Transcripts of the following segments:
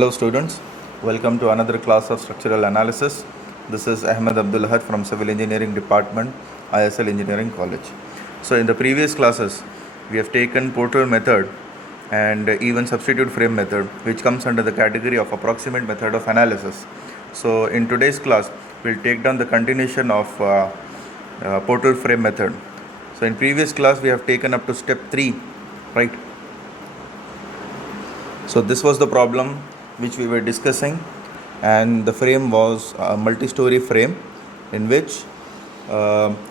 Hello students, welcome to another class of structural analysis. This is Ahmed Abdul Had from Civil Engineering Department, ISL Engineering College. So in the previous classes, we have taken portal method and even substitute frame method, which comes under the category of approximate method of analysis. So in today's class, we'll take down the continuation of portal frame method. So in previous class, we have taken up to step 3, right? So this was the problem which we were discussing, and the frame was a multi-story frame in which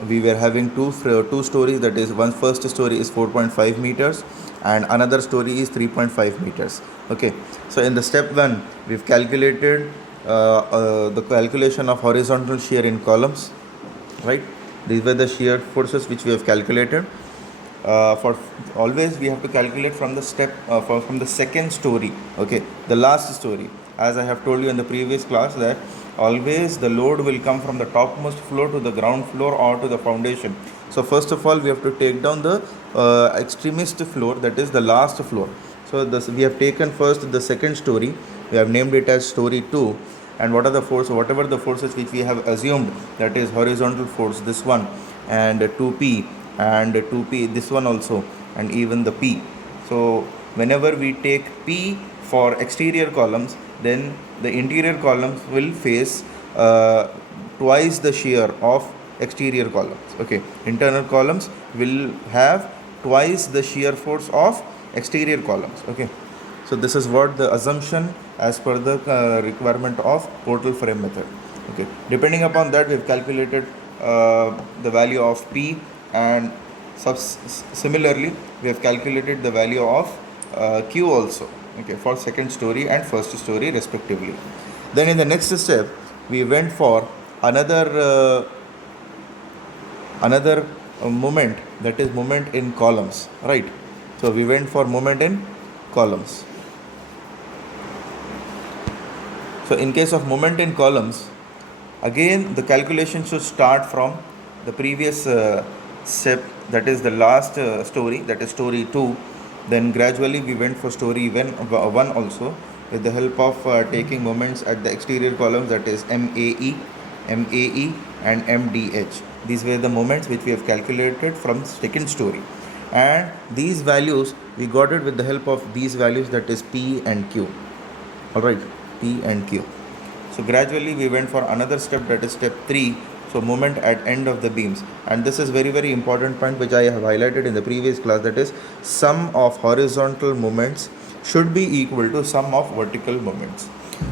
we were having two stories. That is, one first story is 4.5 meters and another story is 3.5 meters. Okay, so in the step 1 we've calculated the calculation of horizontal shear in columns, right? These were the shear forces which we have calculated. For always we have to calculate from the step from the second story, okay, the last story. As I have told you in the previous class, that always the load will come from the topmost floor to the ground floor or to the foundation. So first of all we have to take down the extremist floor, that is the last floor. So this, we have taken first the second story, we have named it as story 2, and what are the forces, whatever the forces which we have assumed, that is horizontal force, this one, and 2p, and 2p, this one also, and even the p. So whenever we take p for exterior columns, then the interior columns will face twice the shear of exterior columns. Okay, internal columns will have twice the shear force of exterior columns. Okay, so this is what the assumption as per the requirement of portal frame method. Okay, depending upon that we have calculated the value of p, and similarly we have calculated the value of q also, okay, for second story and first story respectively. Then in the next step we went for another moment, that is moment in columns, right? So we went for moment in columns. So in case of moment in columns, again the calculation should start from the previous step, that is the last story, that is story 2. Then gradually we went for story 1 also, with the help of taking moments at the exterior columns, that is MAE, MAE and MDH. These were the moments which we have calculated from second story, and these values we got it with the help of these values, that is P and Q. Alright, P and Q. So gradually we went for another step, that is step 3, so moment at end of the beams. And this is very important point which I have highlighted in the previous class, that is sum of horizontal moments should be equal to sum of vertical moments.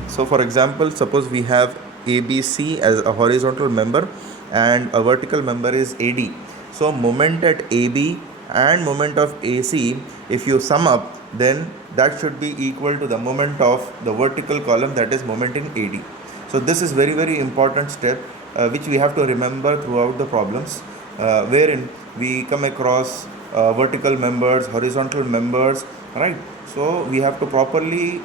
So for example, suppose we have ABC as a horizontal member and a vertical member is AD. So moment at AB and moment of AC, if you sum up, then that should be equal to the moment of the vertical column, that is moment in AD. So this is very important step which we have to remember throughout the problems, wherein we come across vertical members, horizontal members, right? So we have to properly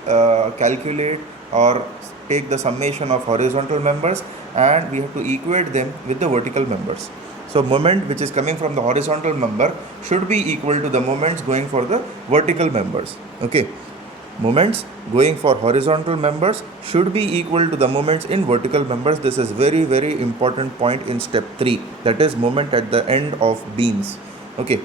calculate or take the summation of horizontal members, and we have to equate them with the vertical members. So moment which is coming from the horizontal member should be equal to the moments going for the vertical members. Okay, moments going for horizontal members should be equal to the moments in vertical members. This is very important point in step 3, that is moment at the end of beams. Okay,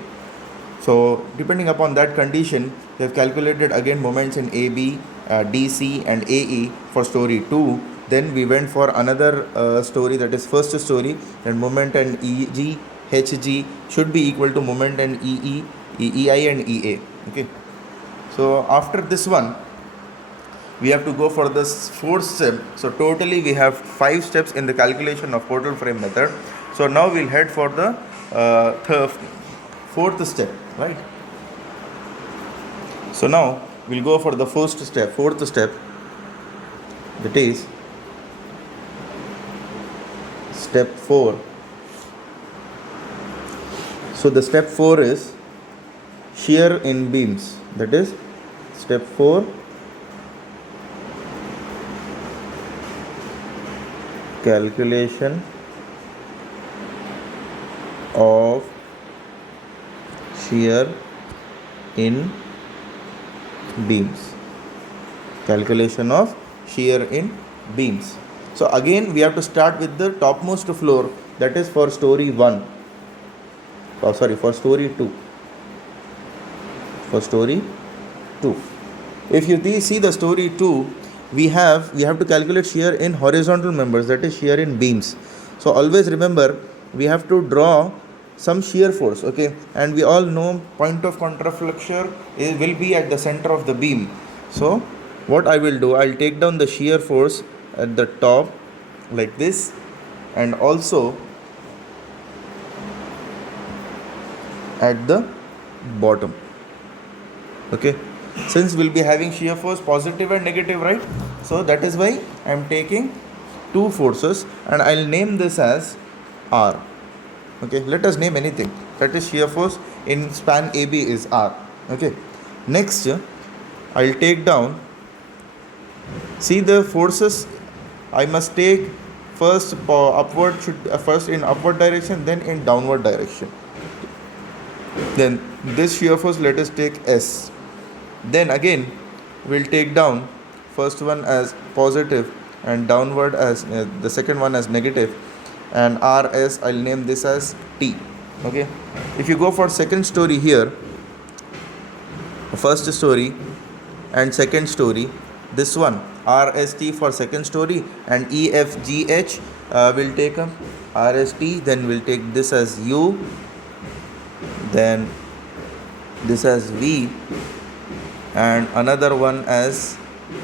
so depending upon that condition, we have calculated again moments in AB, DC and AE for story 2. Then we went for another story, that is first story, and moment and EG, HG should be equal to moment and EE, EI and EA. Okay, so after this one we have to go for the fourth step. So totally we have 5 steps in the calculation of portal frame method. So now we'll head for the fourth step, right? So now we'll go for the fourth step, that is step 4. So the step 4 is shear in beams, that is step 4, calculation of shear in beams. Calculation of shear in beams. So again we have to start with the topmost floor, that is for story 1. For story 2. For story 2. If you see the story 2, we have to calculate shear in horizontal members, that is shear in beams. So always remember, we have to draw some shear force, okay, and we all know point of contraflexure will be at the center of the beam. So what I will do, I'll take down the shear force at the top like this, and also at the bottom, okay. Since we'll be having shear force positive and negative, right? So that is why I'm taking two forces and I'll name this as R. Okay, let us name anything. That is shear force in span AB is R. Okay. Next, I'll take down, see the forces I must take first first in upward direction, then in downward direction. Then this shear force, let us take S. Then again we'll take down first one as positive and downward as the second one as negative, and RS I'll name this as T. Okay. If you go for second story here, first story and second story, this one RST for second story, and EFGH will take up RST, then we'll take this as U, then this as V, and another one as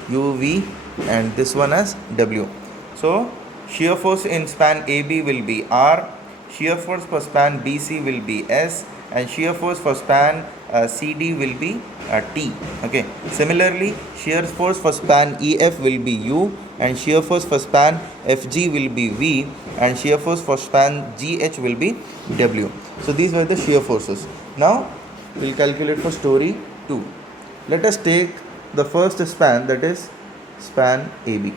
UV, and this one as W. So shear force in span AB will be R, shear force for span BC will be S, and shear force for span CD will be T. Okay. Similarly, shear force for span EF will be U, and shear force for span FG will be V, and shear force for span GH will be W. So these were the shear forces. Now we'll calculate for story 2. Let us take the first span, that is span AB.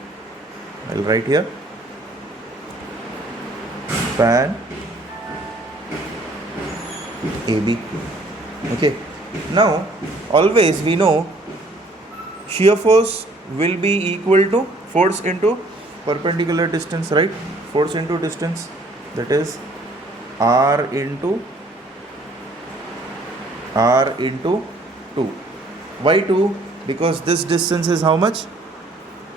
I'll write here span AB. Okay. Now always we know shear force will be equal to force into perpendicular distance, right? Force into distance, that is R into 2. Why 2? Because this distance is how much?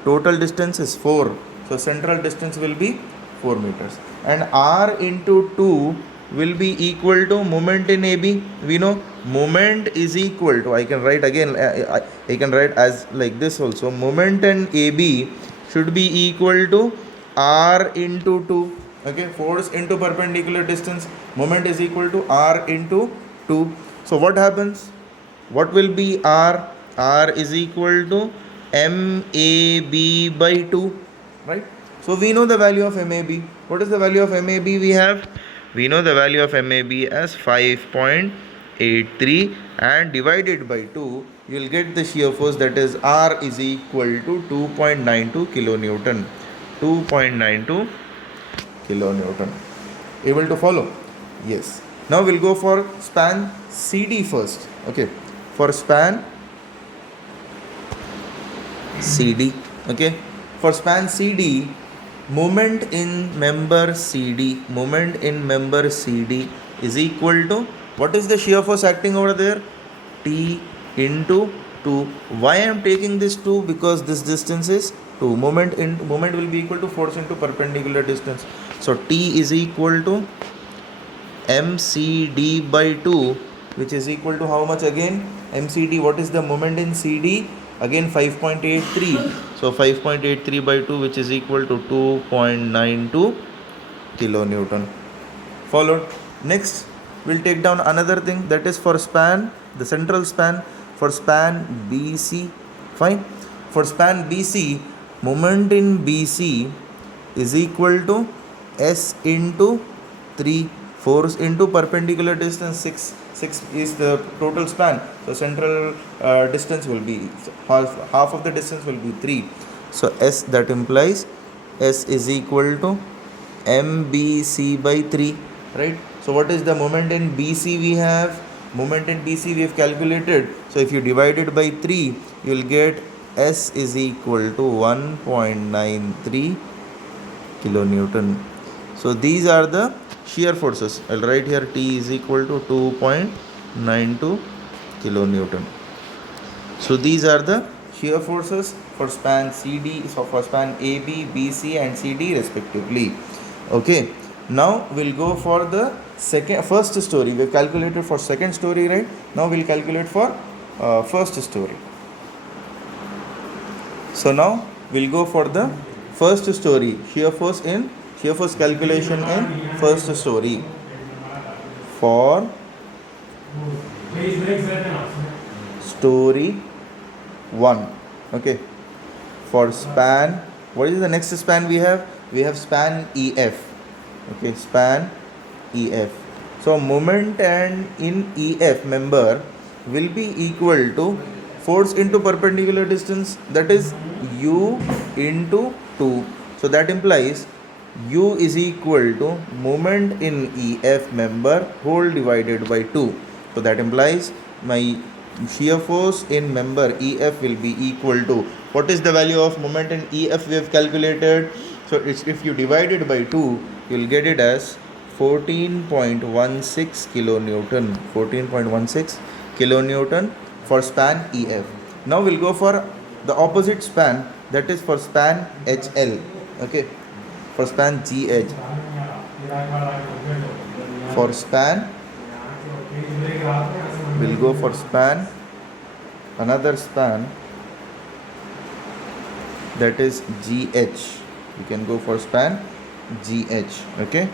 Total distance is 4. So central distance will be 4 meters. And R into 2 will be equal to moment in AB. We know moment is equal to, I can write again, I can write as like this also. Moment in AB should be equal to R into 2. Okay, force into perpendicular distance, moment is equal to R into 2. So what happens? What will be R? R is equal to MAB by 2, right? So we know the value of MAB. What is the value of MAB we have? We know the value of MAB as 5.83, and divided by 2, you will get the shear force, that is R is equal to 2.92 kilonewton. 2.92 kilonewton. Able to follow? Yes. Now we'll go for span CD first. Okay. For span CD. Okay. For span CD, moment in member CD is equal to, what is the shear force acting over there? T into 2. Why I am taking this 2? Because this distance is 2. Moment will be equal to force into perpendicular distance. So T is equal to MCD by 2, which is equal to how much again? MCD, what is the moment in CD? Again 5.83. So 5.83 by 2, which is equal to 2.92 kilonewton. Followed. Next, we'll take down another thing, that is for span, the central span, for span BC. Fine. For span BC, moment in BC is equal to S into 3. Force into perpendicular distance 6 is the total span. So central distance will be half of the distance will be 3. So S, that implies S is equal to MBC by 3, right? So what is the moment in BC we have? Moment in BC we have calculated. So if you divide it by 3, you will get S is equal to 1.93 kilonewton. So these are the shear forces. I'll write here T is equal to 2.92 kilonewton. So these are the shear forces for span CD, so for span AB, BC and CD respectively. Okay. Now we'll go for the first story. We've calculated for second story, right? Now we'll calculate for first story. So now we'll go for the first story, shear force calculation in first story. For story 1. Okay. For span, what is the next span we have? We have span EF. Okay, span EF. So moment and in EF member will be equal to force into perpendicular distance, that is U into 2. So that implies U is equal to moment in EF member whole divided by 2. So that implies my shear force in member EF will be equal to, what is the value of moment in EF we have calculated? So if you divide it by 2, you will get it as 14.16 kilonewton. 14.16 kilonewton for span EF. Now we'll go for the opposite span, that is for span HL. Okay, for span GH. For span, we'll go for span, another span, that is GH. You can go for span GH. Okay,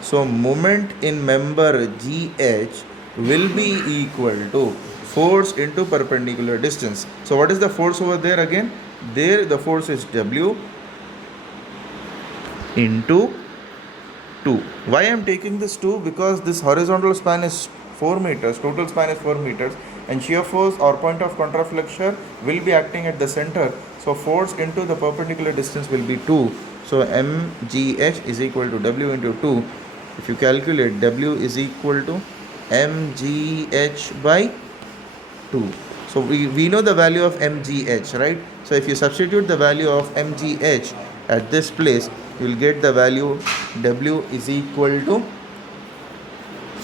so moment in member GH will be equal to force into perpendicular distance. So what is the force over there again? There the force is W into 2. Why I am taking this 2? Because this horizontal span is 4 meters, total span is 4 meters, and shear force or point of contraflexure will be acting at the center. So force into the perpendicular distance will be 2. So mgh is equal to W into 2. If you calculate, W is equal to mgh by 2. So we know the value of mgh, right? So if you substitute the value of mgh at this place, you will get the value W is equal to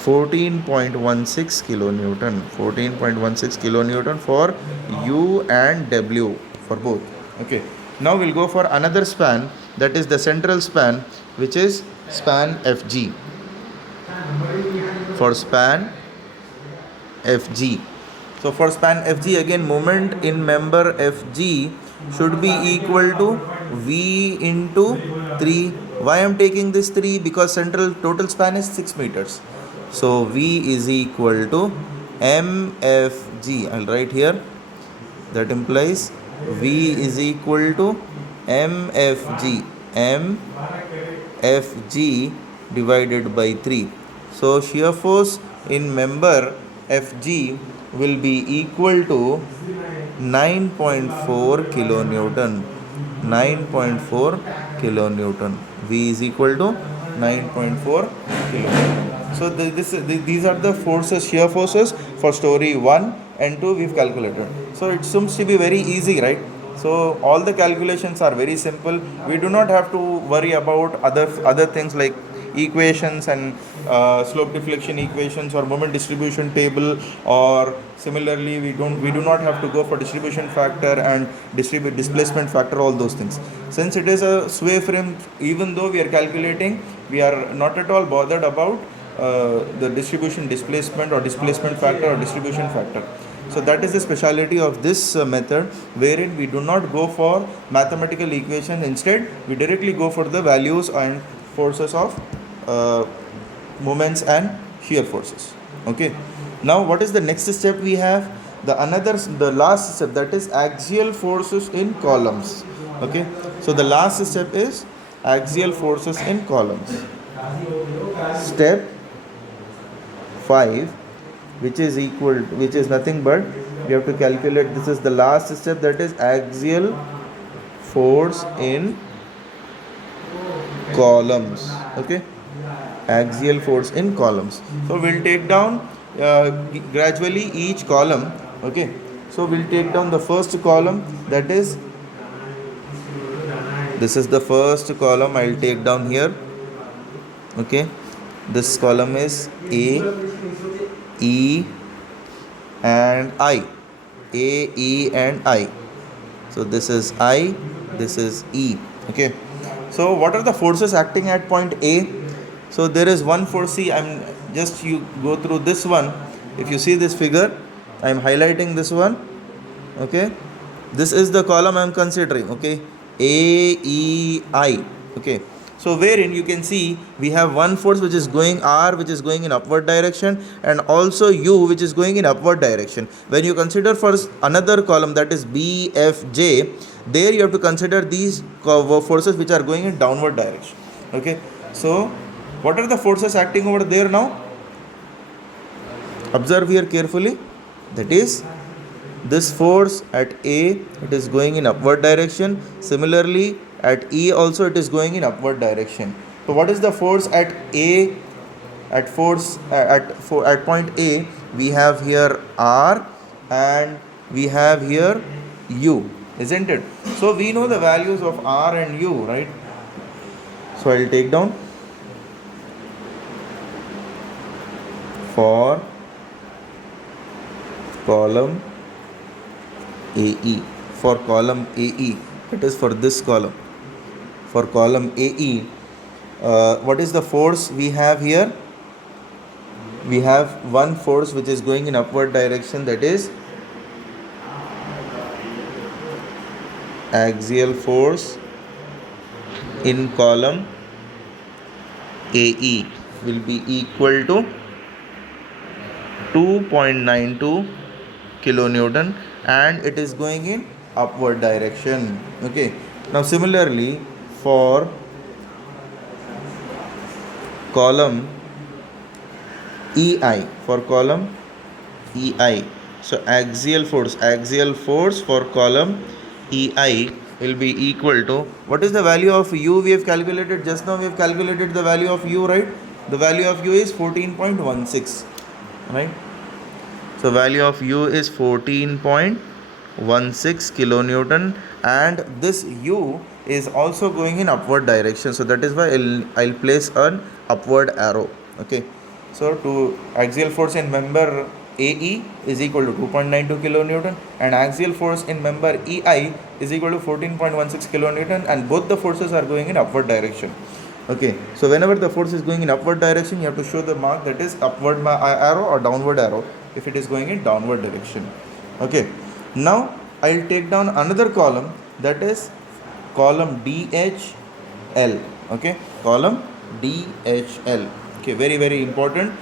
14.16 kilonewton. 14.16 kilonewton for U and W, for both. Okay. Now we'll go for another span, that is the central span, which is span FG. For span FG. So for span FG, again moment in member FG should be equal to V into 3. Why I am taking this 3? Because central total span is 6 meters. So V is equal to MFG. I'll write here. That implies V is equal to MFG. MFG divided by 3. So shear force in member FG will be equal to 9.4 kilonewton. 9.4 kilonewton. V is equal to 9.4 kilonewton. So these are the forces, shear forces for story 1 and 2 we've calculated. So it seems to be very easy, right? So all the calculations are very simple. We do not have to worry about other things like equations and slope deflection equations or moment distribution table, or similarly we do not have to go for distribution factor and displacement factor, all those things. Since it is a sway frame, even though we are calculating, we are not at all bothered about the distribution displacement or displacement factor or distribution factor. So that is the speciality of this method, wherein we do not go for mathematical equation. Instead we directly go for the values and forces of moments and shear forces. Okay, now what is the next step we have? The last step, that is axial forces in columns. Okay, so the last step is axial forces in columns. Step 5, which is nothing but we have to calculate, this is the last step, that is axial force in columns. Okay, axial force in columns. So we'll take down gradually each column. Okay, So we'll take down the first column, that is, this is the first column I'll take down here. Okay, this column is A, E and I. A, E and I. So this is I, this is E. Okay, so what are the forces acting at point A? So there is one force. See, I'm just, you go through this one. If you see this figure, I'm highlighting this one. Okay, this is the column I'm considering. Okay, A, E, I. Okay, so wherein you can see we have one force which is going R, which is going in upward direction, and also U, which is going in upward direction. When you consider first another column, that is B, F, J, there you have to consider these forces which are going in downward direction. Okay, so what are the forces acting over there now? Observe here carefully. That is, this force at A, it is going in upward direction. Similarly, at E also it is going in upward direction. So what is the force at A? At point A, we have here R and we have here U, isn't it? So we know the values of R and U, right? So I'll take down for column AE. For column AE, it is for this column. For column AE, what is the force we have here? We have one force which is going in upward direction, that is axial force in column AE will be equal to 2.92 kilonewton, and it is going in upward direction. Okay, now similarly for column EI, for column EI, so axial force for column EI will be equal to, what is the value of U we have calculated just now? We have calculated the value of U, right? The value of U is 14.16, right? So value of U is 14.16 kilonewton, and this U is also going in upward direction. So that is why I'll place an upward arrow. Okay, so to axial force in member AE is equal to 2.92 kilonewton, and axial force in member EI is equal to 14.16 kilonewton, and both the forces are going in upward direction. Okay, so whenever the force is going in upward direction, you have to show the mark, that is upward arrow or downward arrow if it is going in downward direction. Okay, now I'll take down another column, that is column DHL. Okay, column DHL. Okay, very very important.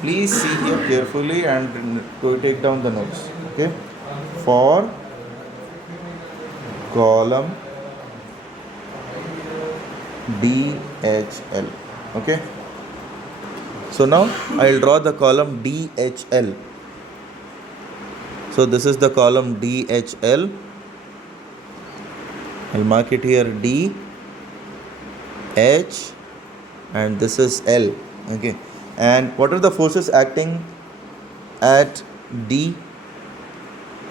Please see here carefully and to take down the notes. Okay, for column DHL. Okay, so now I'll draw the column DHL. So this is the column DHL. I'll mark it here D, H, and this is L. Okay, and what are the forces acting at D?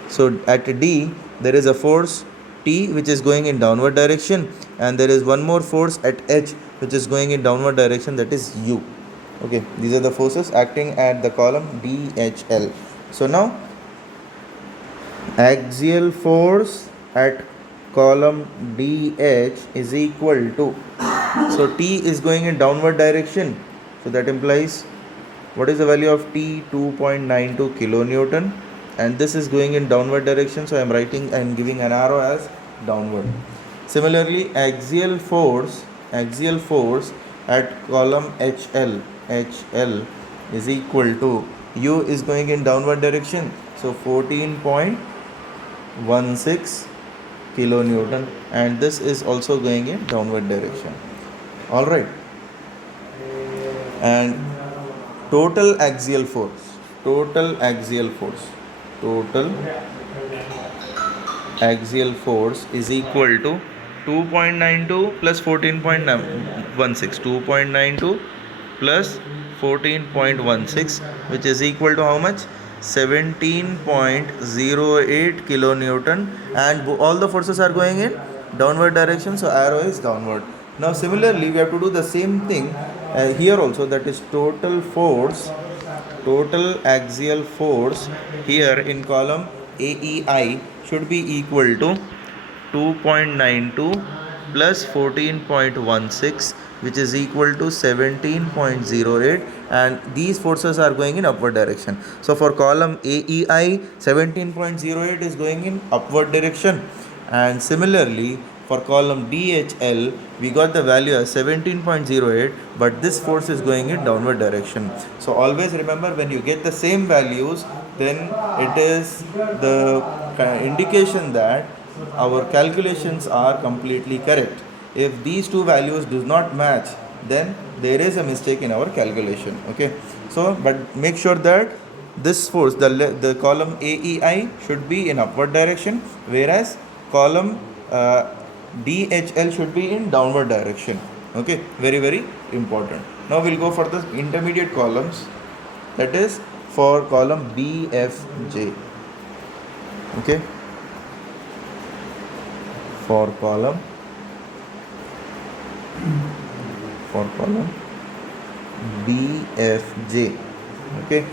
So at D there is a force T which is going in downward direction, and there is one more force at H which is going in downward direction, that is U. Okay, these are the forces acting at the column DHL. So now axial force at column DH is equal to, so T is going in downward direction, so that implies, what is the value of T? 2.92 kilonewton, and this is going in downward direction, so I am giving an arrow as downward. Similarly, axial force at column HL is equal to, U is going in downward direction, so 14.16 kilonewton, and this is also going in downward direction. All right, and total axial force is equal to 2.92 plus 14.16, 2.92 plus 14.16, which is equal to how much? 17.08 kilonewton, and all the forces are going in downward direction, so arrow is downward. Now similarly we have to do the same thing here also, that is total axial force here in column AEI should be equal to 2.92 plus 14.16, which is equal to 17.08, and these forces are going in upward direction. So for column AEI, 17.08 is going in upward direction, and similarly for column DHL we got the value as 17.08, but this force is going in downward direction. So always remember, when you get the same values, then it is the indication that our calculations are completely correct. If these two values do not match, then there is a mistake in our calculation. Okay, so but make sure that this force, the column AEI should be in upward direction, whereas column DHL should be in downward direction. Okay, very very important. Now we'll go for the intermediate columns, that is for column BFJ. Okay, for column BFJ. Okay,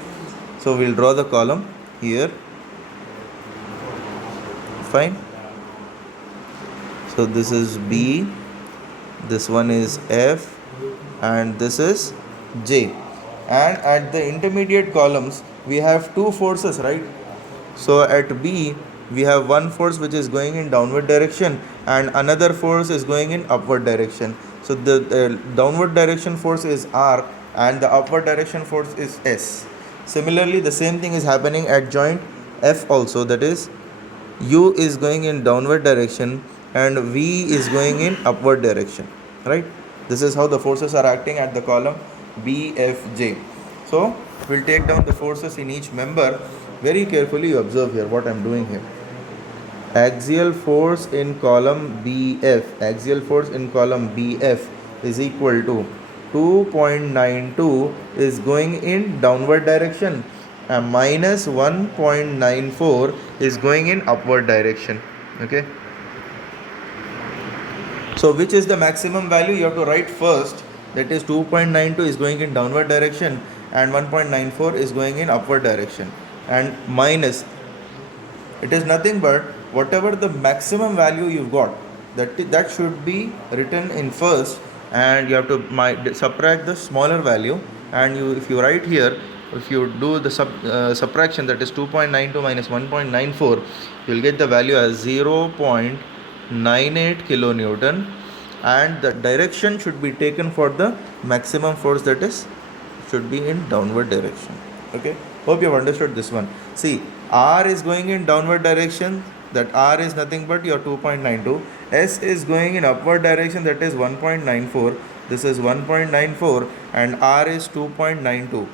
so we'll draw the column here. Fine. So this is B, this one is F, and this is J. And at the intermediate columns we have two forces, right? So at B we have one force which is going in downward direction and another force is going in upward direction. So the downward direction force is R and the upward direction force is S. Similarly, the same thing is happening at joint F also, that is U is going in downward direction and V is going in upward direction, right? This is how the forces are acting at the column BFJ. So we'll take down the forces in each member. Very carefully you observe here what I am doing here. Axial force in column BF is equal to 2.92 is going in downward direction and minus 1.94 is going in upward direction. Okay, so which is the maximum value? You have to write first, that is 2.92 is going in downward direction and 1.94 is going in upward direction, and minus, it is nothing but whatever the maximum value you've got, that should be written in first, and you have to subtract the smaller value, and if you write here, if you do the subtraction, that is 2.92 minus 1.94, you will get the value as 0.98 kilonewton, and the direction should be taken for the maximum force, that is should be in downward direction. Okay, hope you have understood this one. See, R is going in downward direction, that R is nothing but your 2.92. S is going in upward direction, that is 1.94. This is 1.94 and R is 2.92.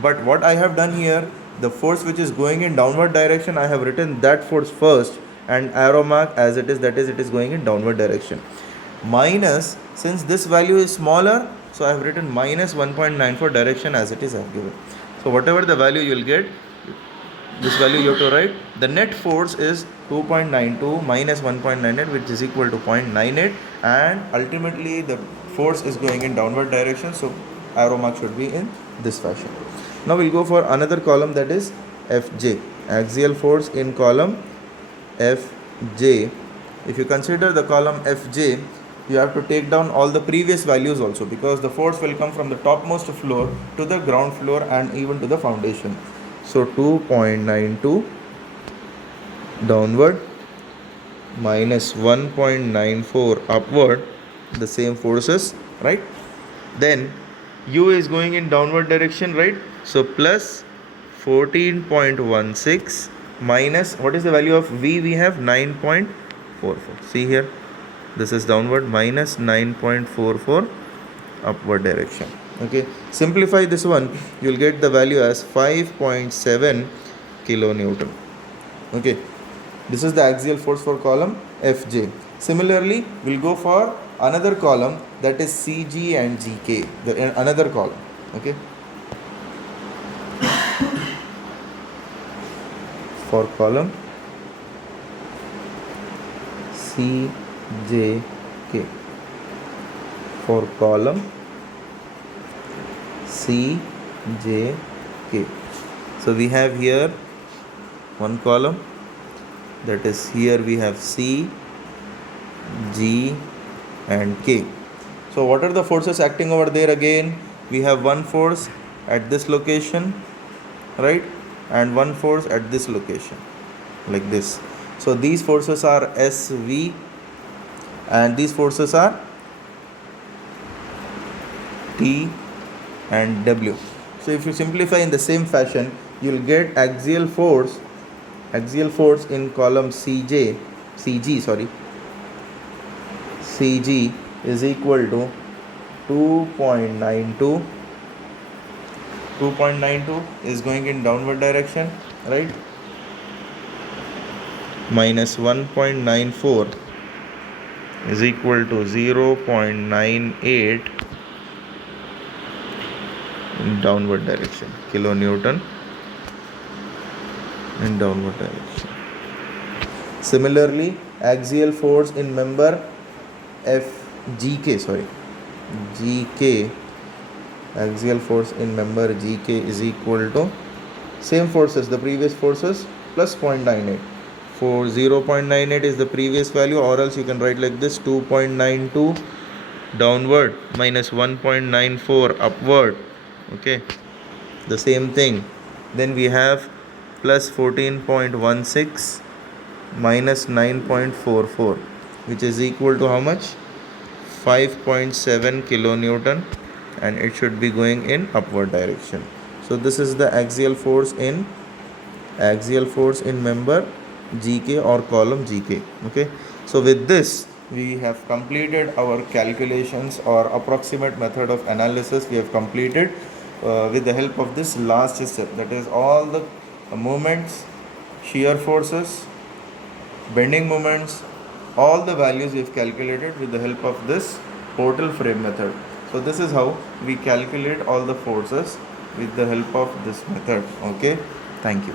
But what I have done here, the force which is going in downward direction, I have written that force first and arrow mark as it is, that is it is going in downward direction. Minus, since this value is smaller, so I have written minus 1.94 direction as it is I have given. So whatever the value you will get, this value you have to write. The net force is 2.92 minus 1.98, which is equal to 0.98, and ultimately the force is going in downward direction, so arrow mark should be in this fashion. Now we'll go for another column, that is FJ, axial force in column FJ. If you consider the column FJ, you have to take down all the previous values also, because the force will come from the topmost floor to the ground floor and even to the foundation. So 2.92 downward minus 1.94 upward, the same forces, right? Then U is going in downward direction, right? So plus 14.16 minus, what is the value of V? We have 9.44. See here, this is downward, minus 9.44 upward direction. Okay, simplify this one, you will get the value as 5.7 kilonewton. Okay, this is the axial force for column FJ. Similarly, we'll go for another column, that is CG and GK, another column. Okay, for column CJK, for column CJK. So we have here one column, that is here we have C, G and K. So what are the forces acting over there? Again, we have one force at this location, right, and one force at this location, like this. So these forces are SV and these forces are T and W. So if you simplify in the same fashion, you will get axial force in column CG is equal to 2.92. 2.92 is going in downward direction, right, minus 1.94 is equal to 0.98 in downward direction, kilonewton in downward direction. Similarly, axial force in member GK, axial force in member GK is equal to same forces, the previous forces plus 0.98. For 0.98 is the previous value, or else you can write like this: 2.92 downward minus 1.94 upward. Okay, the same thing. Then we have plus 14.16 minus 9.44, which is equal to how much? 5.7 kilonewton, and it should be going in upward direction. So this is the axial force in member GK or column GK. Okay, so with this we have completed our calculations or approximate method of analysis. We have completed with the help of this last step, that is all the moments, shear forces, bending moments, all the values we have calculated with the help of this portal frame method. So this is how we calculate all the forces with the help of this method. Okay, thank you.